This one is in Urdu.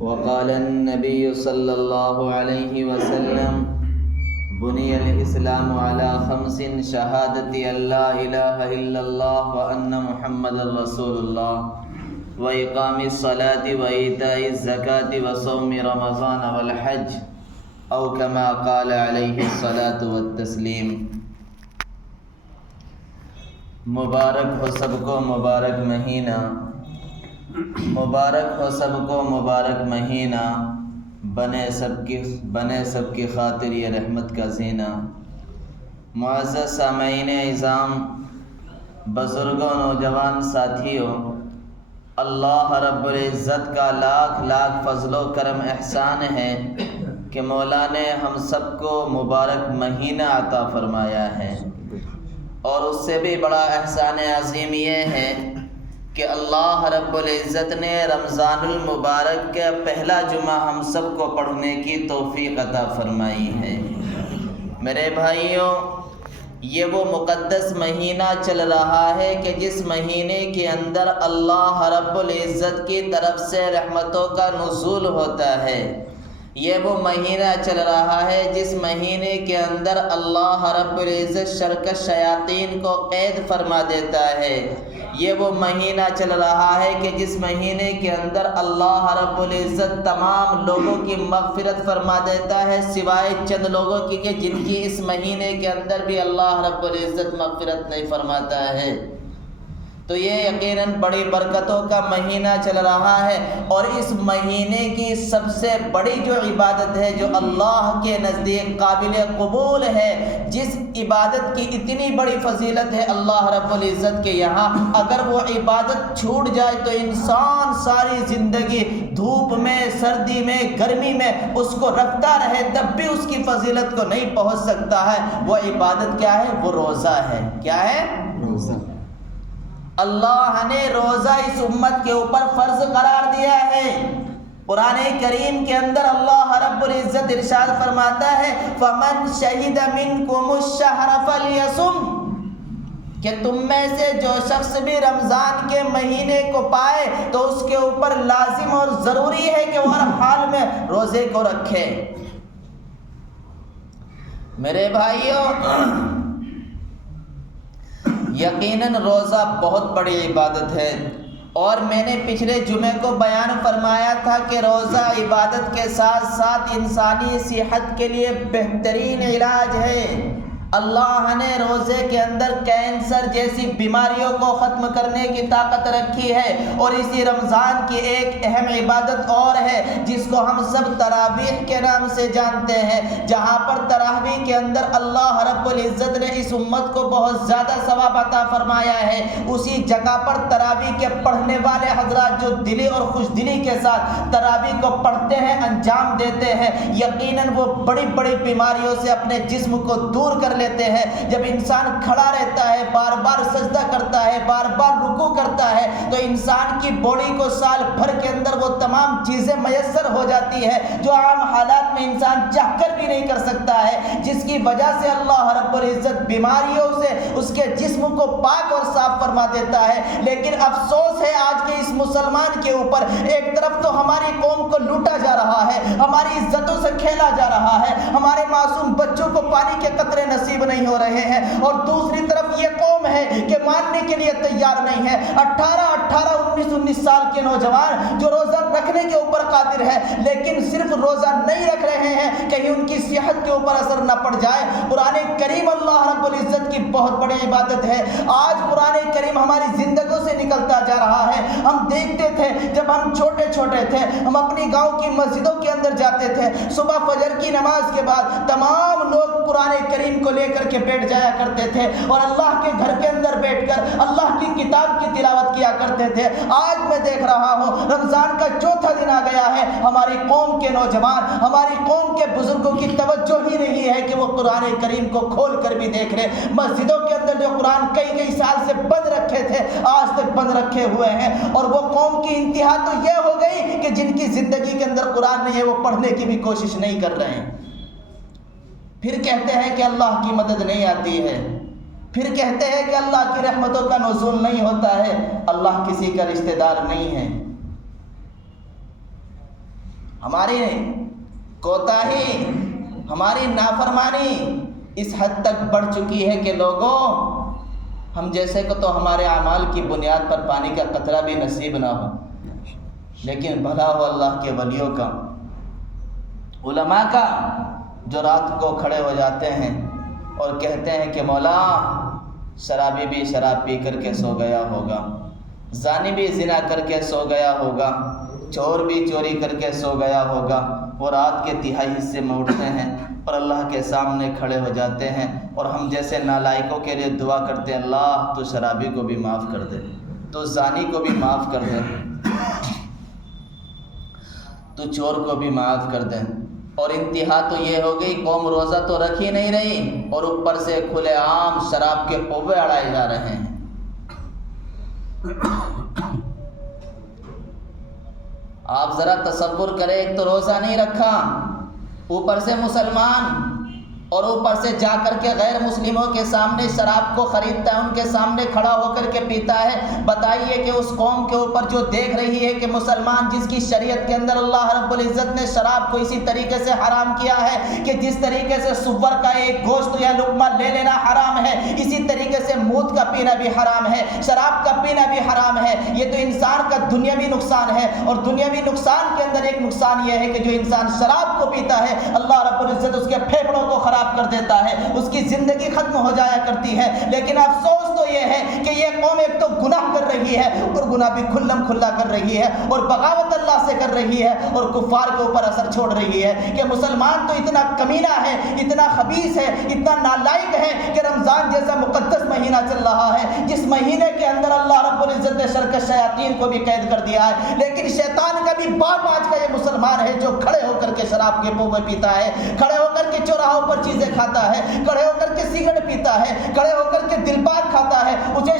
وقال النبي صلى الله عليه وسلم بني الإسلام على 5: شهادة أن لا إله إلا الله وأن محمد رسول الله وإقام الصلاة وإيتاء الزكاة وصوم رمضان والحج أو كما قال عليه الصلاة والتسليم۔ مبارک ہو سب کو مبارک مہینہ، مبارک ہو سب کو مبارک مہینہ، بنے سب کی خاطر یہ رحمت کا زینہ۔ معزز سامعین اعظام، بزرگوں، نوجوان ساتھیوں، اللہ رب العزت کا لاکھ لاکھ فضل و کرم احسان ہے کہ مولا نے ہم سب کو مبارک مہینہ عطا فرمایا ہے، اور اس سے بھی بڑا احسان عظیم یہ ہے کہ اللہ رب العزت نے رمضان المبارک کا پہلا جمعہ ہم سب کو پڑھنے کی توفیق عطا فرمائی ہے۔ میرے بھائیوں، یہ وہ مقدس مہینہ چل رہا ہے کہ جس مہینے کے اندر اللہ رب العزت کی طرف سے رحمتوں کا نزول ہوتا ہے۔ یہ وہ مہینہ چل رہا ہے جس مہینے کے اندر اللہ رب العزت شرکش شیاطین کو قید فرما دیتا ہے۔ یہ وہ مہینہ چل رہا ہے کہ جس مہینے کے اندر اللہ رب العزت تمام لوگوں کی مغفرت فرما دیتا ہے، سوائے چند لوگوں کی کہ جن کی اس مہینے کے اندر بھی اللہ رب العزت مغفرت نہیں فرماتا ہے۔ تو یہ یقیناً بڑی برکتوں کا مہینہ چل رہا ہے، اور اس مہینے کی سب سے بڑی جو عبادت ہے، جو اللہ کے نزدیک قابل قبول ہے، جس عبادت کی اتنی بڑی فضیلت ہے اللہ رب العزت کے یہاں، اگر وہ عبادت چھوٹ جائے تو انسان ساری زندگی دھوپ میں، سردی میں، گرمی میں اس کو رکھتا رہے تب بھی اس کی فضیلت کو نہیں پہنچ سکتا ہے۔ وہ عبادت کیا ہے؟ وہ روزہ ہے۔ کیا ہے؟ روزہ۔ اللہ نے روزہ اس امت کے اوپر فرض قرار دیا ہے۔ قرآن کریم کے اندر اللہ رب العزت ارشاد فرماتا ہے فَمَنْ شَهِدَ مِنْكُمُ الشَّهْرَ فَلْيَصُمْ، کہ تم میں سے جو شخص بھی رمضان کے مہینے کو پائے تو اس کے اوپر لازم اور ضروری ہے کہ وہ ہر حال میں روزے کو رکھے۔ میرے بھائیوں، یقیناً روزہ بہت بڑی عبادت ہے، اور میں نے پچھلے جمعے کو بیان فرمایا تھا کہ روزہ عبادت کے ساتھ ساتھ انسانی صحت کے لیے بہترین علاج ہے۔ اللہ نے روزے کے اندر کینسر جیسی بیماریوں کو ختم کرنے کی طاقت رکھی ہے، اور اسی رمضان کی ایک اہم عبادت اور ہے جس کو ہم سب تراویح کے نام سے جانتے ہیں، جہاں پر تراویح کے اندر اللہ رب العزت نے اس امت کو بہت زیادہ ثواب عطا فرمایا ہے۔ اسی جگہ پر تراویح کے پڑھنے والے حضرات جو دلی اور خوش دلی کے ساتھ تراویح کو پڑھتے ہیں، انجام دیتے ہیں، یقیناً وہ بڑی بڑی بیماریوں سے اپنے جسم کو دور کر لیتے ہیں۔ جب انسان کھڑا رہتا ہے، بار بار سجدہ کرتا ہے، بار بار رکوع کرتا ہے، تو انسان کی باڈی کو سال بھر کے اندر وہ تمام چیزیں میسر ہو جاتی ہے جو عام حالات میں انسان چاہ کر بھی نہیں کر سکتا ہے، جس کی وجہ سے اللہ رب العزت بیماریوں سے اس کے جسم کو پاک اور صاف فرما دیتا ہے۔ لیکن افسوس ہے آج کے اس مسلمان کے اوپر، ایک طرف تو ہماری قوم کو لوٹا جا رہا ہے، ہماری عزتوں سے کھیلا جا رہا ہے، ہمارے معصوم بچوں کو پانی کے قطرے نصیب نہیں ہو رہے ہیں، اور دوسری طرف یہ قوم ہے کہ ماننے کے لیے تیار نہیں ہے۔ 18 19 سال کے نوجوان جو روزہ رکھنے کے اوپر قادر ہے، لیکن صرف روزہ نہیں رکھ رہے ہیں کہیں ان کی صحت کے اوپر اثر نہ پڑ جائے۔ قرآن کریم اللہ رب العزت کی بہت بڑی عبادت ہے۔ آج قرآن کریم ہماری زندگیوں سے نکلتا جا رہا ہے۔ ہم دیکھتے تھے جب ہم چھوٹے چھوٹے تھے، ہم اپنی گاؤں کی مسجدوں کے اندر جاتے تھے، صبح فجر کی نماز کے بعد تمام لوگ قرآن کریم کو لے کر کے بیٹھ جایا کرتے تھے، اور اللہ کے گھر کے اندر بیٹھ کر اللہ کی کتاب کی تلاوت کیا کرتے تھے۔ آج میں دیکھ رہا ہوں رمضان کا چوتھا دن آ گیا ہے، ہماری قوم کے نوجوان، ہماری قوم کے بزرگوں کی توجہ ہی نہیں ہے کہ وہ قرآن کریم کو کھول کر بھی دیکھ رہے۔ مسجدوں کے اندر جو قرآن کئی سال سے بند رکھے تھے، آج تک بند رکھے ہوئے ہیں، اور وہ قوم کی انتہا تو یہ ہو گئی کہ جن کی زندگی کے اندر قرآن نہیں ہے وہ پڑھنے کی بھی کوشش نہیں کر رہے ہیں۔ پھر کہتے ہیں کہ اللہ کی مدد نہیں آتی ہے، پھر کہتے ہیں کہ اللہ کی رحمتوں کا نزول نہیں ہوتا ہے، اللہ کسی کا رشتہ دار نہیں ہے۔ ہماری کوتاہی، ہماری نافرمانی اس حد تک بڑھ چکی ہے کہ لوگوں، ہم جیسے کو تو ہمارے اعمال کی بنیاد پر پانی کا قطرہ بھی نصیب نہ ہو، لیکن بھلا ہو اللہ کے ولیوں کا، علماء کا، جو رات کو کھڑے ہو جاتے ہیں اور کہتے ہیں کہ مولا شرابی بھی شراب پی کر کے سو گیا ہوگا، زانی بھی زنا کر کے سو گیا ہوگا، چور بھی چوری کر کے سو گیا ہوگا، وہ رات کے تہائی حصے میں اٹھتے ہیں اور اللہ کے سامنے کھڑے ہو جاتے ہیں، اور ہم جیسے نالائقوں کے لیے دعا کرتے ہیں، اللہ تو شرابی کو بھی معاف کر دے، تو زانی کو بھی معاف کر دے، تو چور کو بھی معاف کر دے۔ اور انتہا تو یہ ہو گئی، قوم روزہ تو رکھ ہی نہیں رہی اور اوپر سے کھلے عام شراب کے پوے اڑائے جا رہے ہیں۔ آپ ذرا تصور کریں، ایک تو روزہ نہیں رکھا، اوپر سے مسلمان، اور اوپر سے جا کر کے غیر مسلموں کے سامنے شراب کو خریدتا ہے، ان کے سامنے کھڑا ہو کر کے پیتا ہے۔ بتائیے کہ اس قوم کے اوپر جو دیکھ رہی ہے کہ مسلمان، جس کی شریعت کے اندر اللہ رب العزت نے شراب کو اسی طریقے سے حرام کیا ہے کہ جس طریقے سے سور کا ایک گوشت یا لقمہ لے لینا حرام ہے، اسی طریقے سے مود کا پینا بھی حرام ہے، شراب کا پینا بھی حرام ہے۔ یہ تو انسان کا دنیاوی نقصان ہے، اور دنیاوی نقصان کے اندر ایک نقصان یہ ہے کہ جو انسان شراب کو پیتا ہے، اللہ رب العزت اس کے پھیپھڑوں کو خراب کر دیتا ہے، اس کی زندگی ختم ہو جایا کرتی ہے۔ لیکن افسوس تو یہ ہے کہ یہ قوم ایک تو گناہ کر رہی ہے، اور گناہ بھی کھلم کھلا کر رہی ہے، اور بغاوت اللہ سے کر رہی ہے، اور کفار کے اوپر اثر چھوڑ رہی ہے کہ مسلمان تو اتنا کمینہ ہے، اتنا خبیث ہے، اتنا نالائق ہے کہ رمضان جیسا مقدس مہینہ چل رہا ہے، جس مہینے کے اندر اللہ رب العزت نے شرکت شیاطین کو بھی قید کر دیا ہے، لیکن شیطان کا بھی باپ آج کا یہ مسلمان ہے جو کھڑے ہو کر کے شراب کے پوے پیتا ہے، کھڑے ہو کر کے چوراہوں پر چیزیں کھاتا ہے، کھڑے ہو کر کے سگریٹ پیتا ہے، کھڑے ہو کر کے دل پاک کھاتا ہے۔ اسے